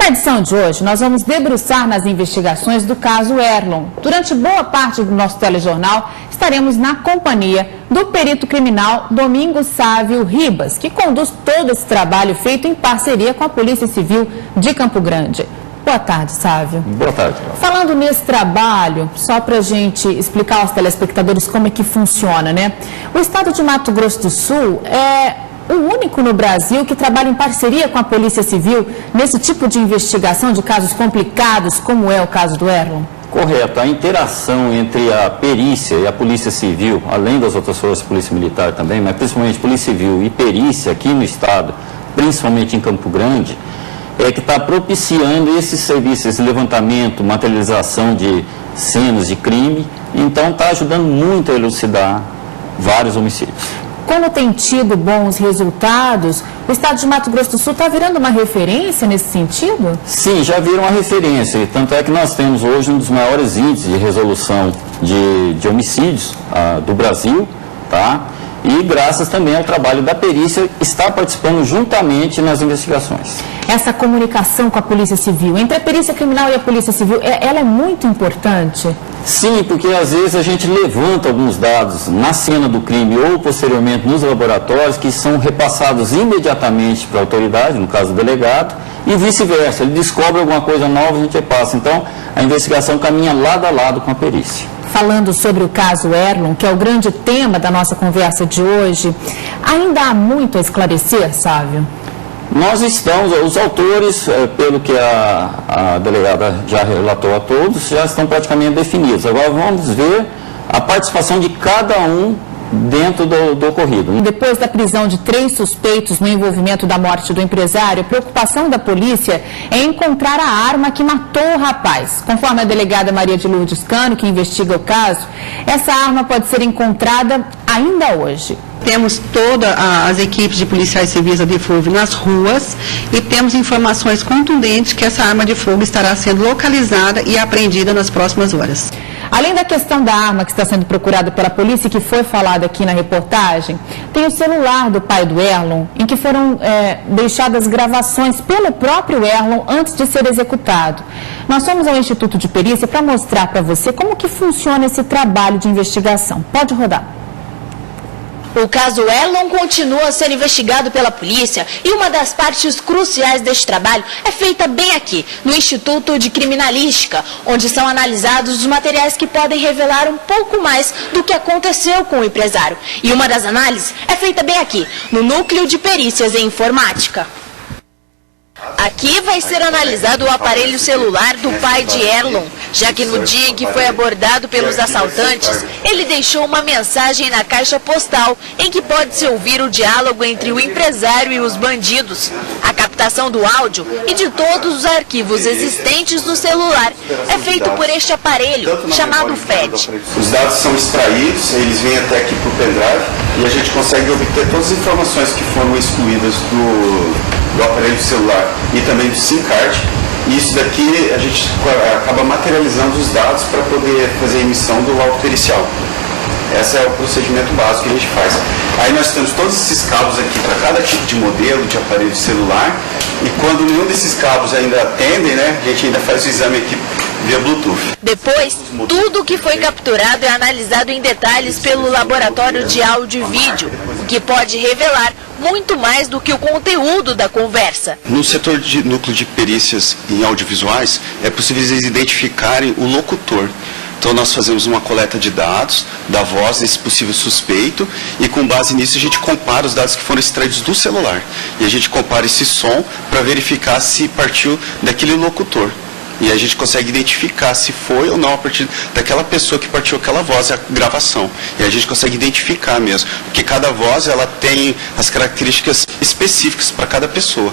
Na edição de hoje, nós vamos debruçar nas investigações do caso Erlon. Durante boa parte do nosso telejornal, estaremos na companhia do perito criminal Domingos Sávio Ribas, que conduz todo esse trabalho feito em parceria com a Polícia Civil de Campo Grande. Boa tarde, Sávio. Boa tarde. Falando nesse trabalho, só para a gente explicar aos telespectadores como é que funciona, né? O estado de Mato Grosso do Sul é o único no Brasil que trabalha em parceria com a Polícia Civil nesse tipo de investigação de casos complicados, como é o caso do Erlon? Correto. A interação entre a perícia e a Polícia Civil, além das outras forças, Polícia Militar também, mas principalmente Polícia Civil e perícia aqui no estado, principalmente em Campo Grande, é que está propiciando esses serviços, esse levantamento, materialização de cenas de crime, então está ajudando muito a elucidar vários homicídios. Como tem tido bons resultados, o estado de Mato Grosso do Sul está virando uma referência nesse sentido? Sim, já viram uma referência, tanto é que nós temos hoje um dos maiores índices de resolução de homicídios do Brasil, tá? E graças também ao trabalho da perícia, está participando juntamente nas investigações. Essa comunicação com a Polícia Civil, entre a perícia criminal e a Polícia Civil, ela é muito importante? Sim, porque às vezes a gente levanta alguns dados na cena do crime ou posteriormente nos laboratórios que são repassados imediatamente para a autoridade, no caso do delegado, e vice-versa. Ele descobre alguma coisa nova, a gente repassa. Então, a investigação caminha lado a lado com a perícia. Falando sobre o caso Erlon, que é o grande tema da nossa conversa de hoje, ainda há muito a esclarecer, Sávio? Nós estamos, os autores, pelo que a delegada já relatou a todos, já estão praticamente definidos. Agora vamos ver a participação de cada um dentro do ocorrido. Depois da prisão de 3 suspeitos no envolvimento da morte do empresário, a preocupação da polícia é encontrar a arma que matou o rapaz. Conforme a delegada Maria de Lourdes Cano, que investiga o caso, essa arma pode ser encontrada ainda hoje. Temos todas as equipes de policiais civis da DEFURV nas ruas e temos informações contundentes que essa arma de fogo estará sendo localizada e apreendida nas próximas horas. Além da questão da arma que está sendo procurada pela polícia e que foi falada aqui na reportagem, tem o celular do pai do Erlon, em que foram deixadas gravações pelo próprio Erlon antes de ser executado. Nós fomos ao Instituto de Perícia para mostrar para você como que funciona esse trabalho de investigação. Pode rodar. O caso Erlon continua sendo investigado pela polícia e uma das partes cruciais deste trabalho é feita bem aqui, no Instituto de Criminalística, onde são analisados os materiais que podem revelar um pouco mais do que aconteceu com o empresário. E uma das análises é feita bem aqui, no Núcleo de Perícias em Informática. Aqui vai ser analisado o aparelho celular do pai de Erlon, já que no dia em que foi abordado pelos assaltantes, ele deixou uma mensagem na caixa postal em que pode-se ouvir o diálogo entre o empresário e os bandidos. A captação do áudio e de todos os arquivos existentes no celular é feito por este aparelho, chamado FED. Os dados são extraídos, eles vêm até aqui para o pendrive e a gente consegue obter todas as informações que foram excluídas do aparelho celular e também do SIM card. E isso daqui a gente acaba materializando os dados para poder fazer a emissão do laudo pericial. Esse é o procedimento básico que a gente faz. Aí nós temos todos esses cabos aqui para cada tipo de modelo de aparelho celular e quando nenhum desses cabos ainda atendem, né, a gente ainda faz o exame aqui via Bluetooth. Depois, tudo o que foi capturado é analisado em detalhes pelo laboratório de áudio e vídeo, o que pode revelar muito mais do que o conteúdo da conversa. No setor de núcleo de perícias em audiovisuais, é possível eles identificarem o locutor. Então nós fazemos uma coleta de dados da voz desse possível suspeito e com base nisso a gente compara os dados que foram extraídos do celular. E a gente compara esse som para verificar se partiu daquele locutor. E a gente consegue identificar se foi ou não a partir daquela pessoa que partiu aquela voz, a gravação. E a gente consegue identificar mesmo, porque cada voz ela tem as características específicas para cada pessoa.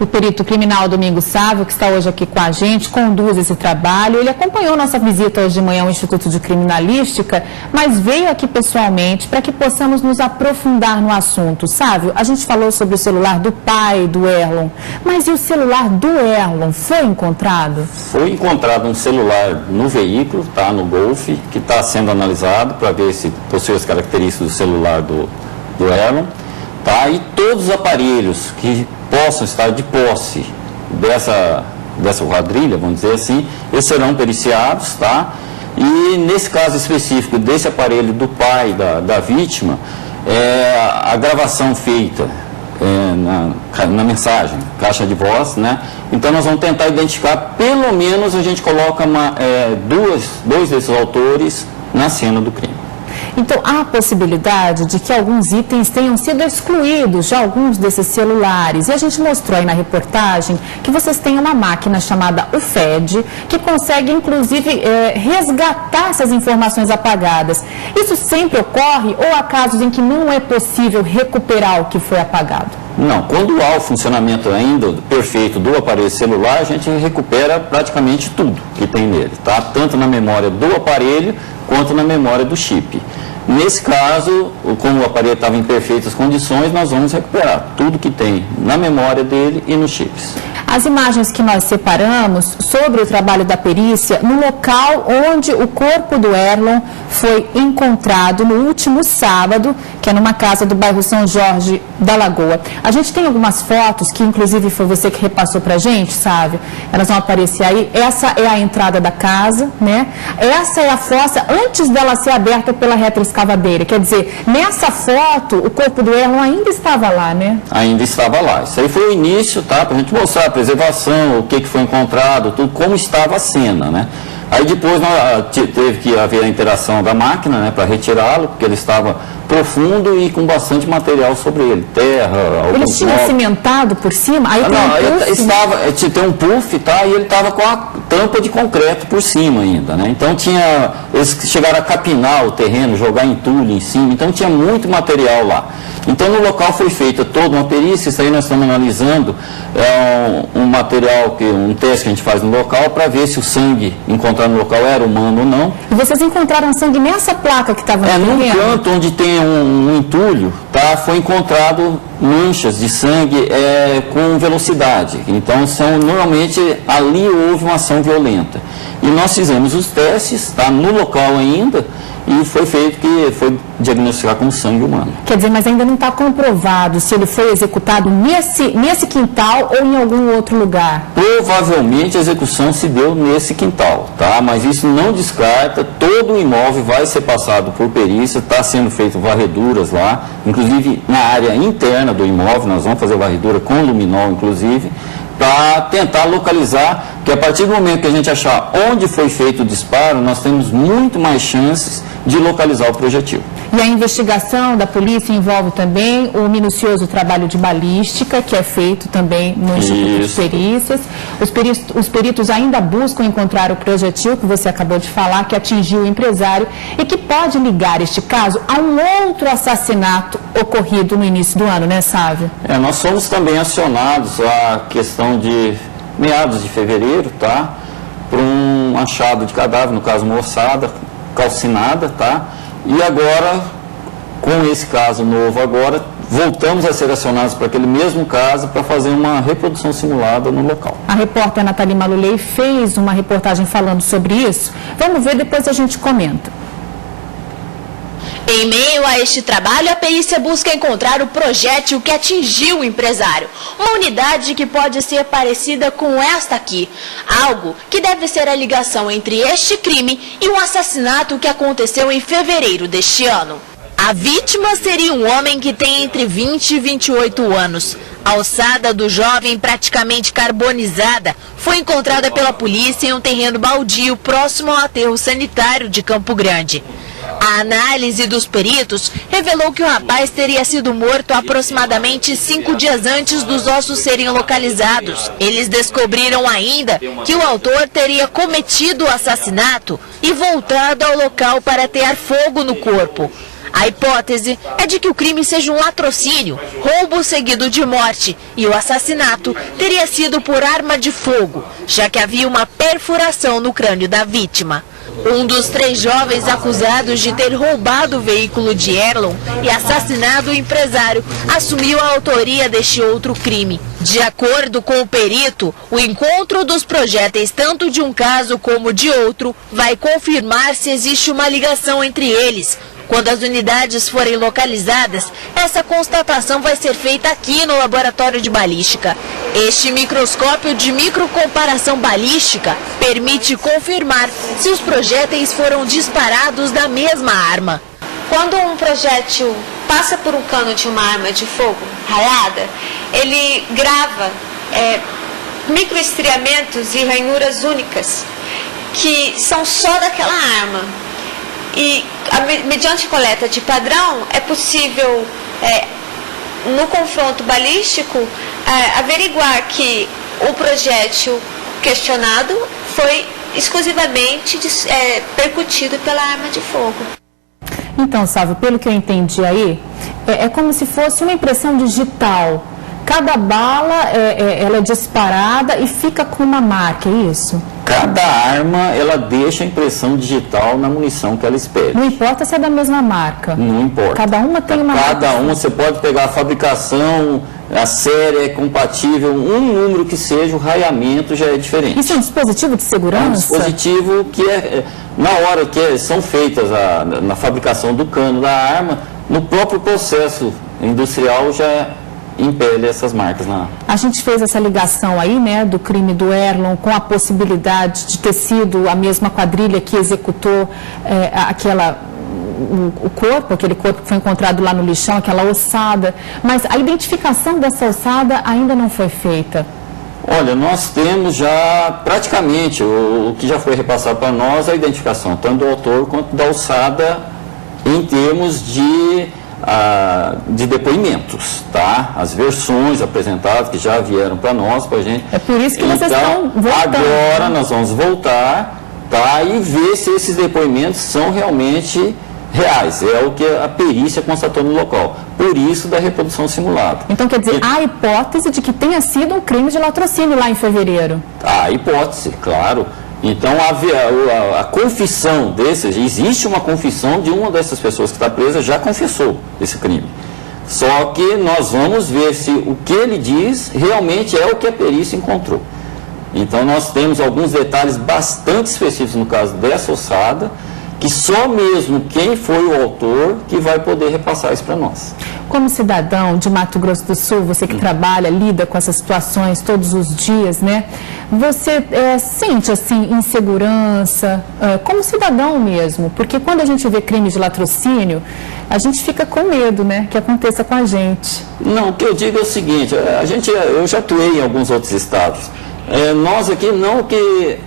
O perito criminal Domingos Sávio, que está hoje aqui com a gente, conduz esse trabalho. Ele acompanhou nossa visita hoje de manhã ao Instituto de Criminalística, mas veio aqui pessoalmente para que possamos nos aprofundar no assunto. Sávio, a gente falou sobre o celular do pai do Erlon, mas e o celular do Erlon? Foi encontrado? Foi encontrado um celular no veículo, tá, no Golf, que está sendo analisado para ver se possui as características do celular do Erlon. Tá? E todos os aparelhos que possam estar de posse dessa quadrilha, vamos dizer assim, eles serão periciados, tá? E nesse caso específico desse aparelho do pai da vítima, a gravação feita na mensagem, caixa de voz, né? Então nós vamos tentar identificar, pelo menos a gente coloca dois desses autores na cena do crime. Então, há a possibilidade de que alguns itens tenham sido excluídos de alguns desses celulares. E a gente mostrou aí na reportagem que vocês têm uma máquina chamada UFED, que consegue, inclusive, resgatar essas informações apagadas. Isso sempre ocorre ou há casos em que não é possível recuperar o que foi apagado? Não, quando há o funcionamento ainda perfeito do aparelho celular, a gente recupera praticamente tudo que tem nele, tá? Tanto na memória do aparelho quanto na memória do chip. Nesse caso, como o aparelho estava em perfeitas condições, nós vamos recuperar tudo que tem na memória dele e nos chips. As imagens que nós separamos sobre o trabalho da perícia no local onde o corpo do Erlon foi encontrado no último sábado, que é numa casa do bairro São Jorge da Lagoa. A gente tem algumas fotos que, inclusive, foi você que repassou para a gente, sabe? Elas vão aparecer aí. Essa é a entrada da casa, né? Essa é a fossa antes dela ser aberta pela retroescavadeira. Quer dizer, nessa foto, o corpo do Erlon ainda estava lá, né? Ainda estava lá. Isso aí foi o início, tá? Para a gente mostrar a preservação, o que foi encontrado, tudo, como estava a cena, né? Aí depois teve que haver a interação da máquina, né, para retirá-lo, porque ele estava profundo e com bastante material sobre ele, terra, alguns Ele tinha cimentado por cima? Aí tem um puff, tá? E ele estava com a tampa de concreto por cima ainda, né? Então eles chegaram a capinar o terreno, jogar entulho em cima, então tinha muito material lá. Então, no local foi feita toda uma perícia, isso aí nós estamos analisando um material, um teste que a gente faz no local para ver se o sangue encontrado no local era humano ou não. E vocês encontraram sangue nessa placa que estava no terreno? No canto onde tem um entulho, tá, foi encontrado manchas de sangue com velocidade. Então, normalmente ali houve uma ação violenta. E nós fizemos os testes, tá, no local ainda, e foi feito que foi diagnosticado como sangue humano. Quer dizer, mas ainda não está comprovado se ele foi executado nesse quintal ou em algum outro lugar? Provavelmente a execução se deu nesse quintal, tá? Mas isso não descarta, todo o imóvel vai ser passado por perícia, está sendo feito varreduras lá, inclusive na área interna do imóvel, nós vamos fazer varredura com luminol, inclusive, para tentar localizar, que a partir do momento que a gente achar onde foi feito o disparo, nós temos muito mais chances de localizar o projetil. E a investigação da polícia envolve também o minucioso trabalho de balística, que é feito também no Instituto de Perícias. Os peritos ainda buscam encontrar o projetil que você acabou de falar, que atingiu o empresário e que pode ligar este caso a um outro assassinato ocorrido no início do ano, né, Sávio? Nós somos também acionados a questão de meados de fevereiro, tá? Por um achado de cadáver, no caso uma ossada calcinada, tá? E agora, com esse caso novo agora, voltamos a ser acionados para aquele mesmo caso para fazer uma reprodução simulada no local. A repórter Nathalie Malulei fez uma reportagem falando sobre isso. Vamos ver, depois a gente comenta. Em meio a este trabalho, a perícia busca encontrar o projétil que atingiu o empresário. Uma unidade que pode ser parecida com esta aqui. Algo que deve ser a ligação entre este crime e um assassinato que aconteceu em fevereiro deste ano. A vítima seria um homem que tem entre 20 e 28 anos. A ossada do jovem, praticamente carbonizada, foi encontrada pela polícia em um terreno baldio próximo ao aterro sanitário de Campo Grande. A análise dos peritos revelou que o rapaz teria sido morto aproximadamente 5 dias antes dos ossos serem localizados. Eles descobriram ainda que o autor teria cometido o assassinato e voltado ao local para atear fogo no corpo. A hipótese é de que o crime seja um latrocínio, roubo seguido de morte, e o assassinato teria sido por arma de fogo, já que havia uma perfuração no crânio da vítima. Um dos 3 jovens acusados de ter roubado o veículo de Erlon e assassinado o empresário assumiu a autoria deste outro crime. De acordo com o perito, o encontro dos projéteis tanto de um caso como de outro vai confirmar se existe uma ligação entre eles. Quando as unidades forem localizadas, essa constatação vai ser feita aqui no laboratório de balística. Este microscópio de microcomparação balística permite confirmar se os projéteis foram disparados da mesma arma. Quando um projétil passa por um cano de uma arma de fogo raiada, ele grava microestriamentos e ranhuras únicas, que são só daquela arma. E, mediante coleta de padrão, é possível, no confronto balístico, averiguar que o projétil questionado foi exclusivamente percutido pela arma de fogo. Então, Sávio, pelo que eu entendi aí, é como se fosse uma impressão digital. Cada bala ela é disparada e fica com uma marca, é isso? Cada arma, ela deixa a impressão digital na munição que ela espelha. Não importa se é da mesma marca. Não importa. Cada uma tem uma marca. Cada uma, você pode pegar a fabricação, a série é compatível, um número que seja, o raiamento já é diferente. Isso é um dispositivo de segurança? É um dispositivo que na hora que são feitas na fabricação do cano da arma, no próprio processo industrial já impele essas marcas na arma. A gente fez essa ligação aí, né, do crime do Erlon com a possibilidade de ter sido a mesma quadrilha que executou aquele corpo que foi encontrado lá no lixão, aquela ossada, mas a identificação dessa ossada ainda não foi feita. Olha, nós temos já praticamente o que já foi repassado para nós, a identificação tanto do autor quanto da ossada em termos de depoimentos, tá? As versões apresentadas que já vieram para nós, para a gente. É por isso que vocês estão voltando. Agora nós vamos voltar, tá? E ver se esses depoimentos são realmente reais. É o que a perícia constatou no local. Por isso da reprodução simulada. Então quer dizer, há hipótese de que tenha sido um crime de latrocínio lá em fevereiro? Há hipótese, claro. Então, a confissão existe uma confissão de uma dessas pessoas que está presa, já confessou esse crime. Só que nós vamos ver se o que ele diz realmente é o que a perícia encontrou. Então, nós temos alguns detalhes bastante específicos no caso dessa ossada, que só mesmo quem foi o autor que vai poder repassar isso para nós. Como cidadão de Mato Grosso do Sul, você que trabalha, lida com essas situações todos os dias, né? Você sente, assim, insegurança, como cidadão mesmo? Porque quando a gente vê crime de latrocínio, a gente fica com medo, né? Que aconteça com a gente. Não, o que eu digo é o seguinte, eu já atuei em alguns outros estados. Nós aqui não que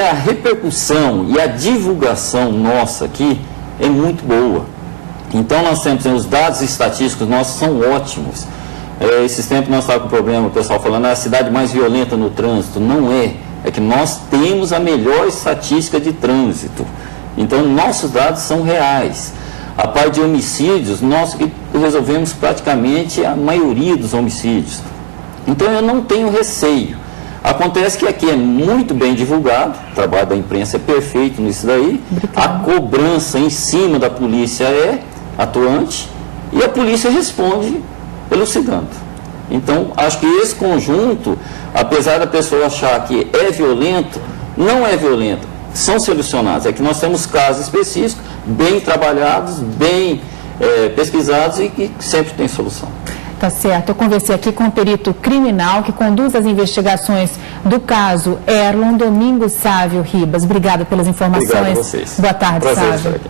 a repercussão e a divulgação nossa aqui é muito boa. Então, nós temos os dados estatísticos nossos são ótimos. Esses tempos nós estávamos com problema, o pessoal falando, a cidade mais violenta no trânsito. Não é. É que nós temos a melhor estatística de trânsito. Então, nossos dados são reais. A parte de homicídios, nós resolvemos praticamente a maioria dos homicídios. Então, eu não tenho receio. Acontece que aqui é muito bem divulgado, o trabalho da imprensa é perfeito nisso daí, a cobrança em cima da polícia é atuante e a polícia responde elucidando. Então, acho que esse conjunto, apesar da pessoa achar que é violento, não é violento, são solucionados. É que nós temos casos específicos, bem trabalhados, bem pesquisados e que sempre tem solução. Tá certo. Eu conversei aqui com o perito criminal que conduz as investigações do caso Erlon Domingos Sávio Ribas. Obrigada pelas informações. Obrigado a vocês. Boa tarde, Prazer Sávio.